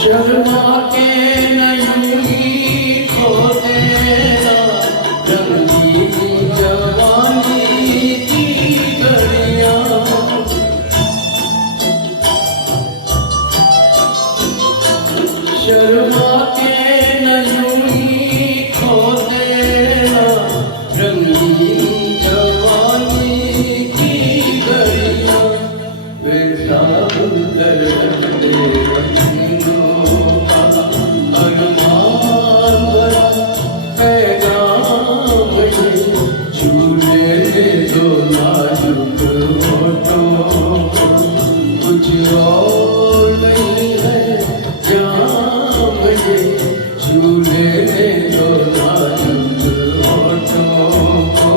शर्मा के नहीं खो देना रंगीली जवानी की घड़ियां। शर्मा के नहीं खो देना रंगीली जवानी की घड़ियां। बेताब दर्द कुछ और नहीं है जहाँ मुझे झूले दो नाजुक होठों को।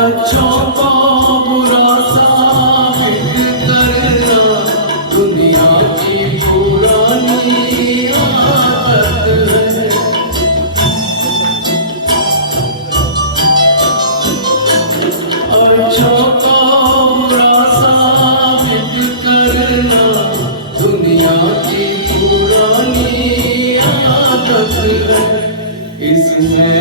अच्छों को बुरा साबित करना दुनिया की पुरानी आदत है। अच्छों को बुरा साबित करना दुनिया की पुरानी आदत है। इसमें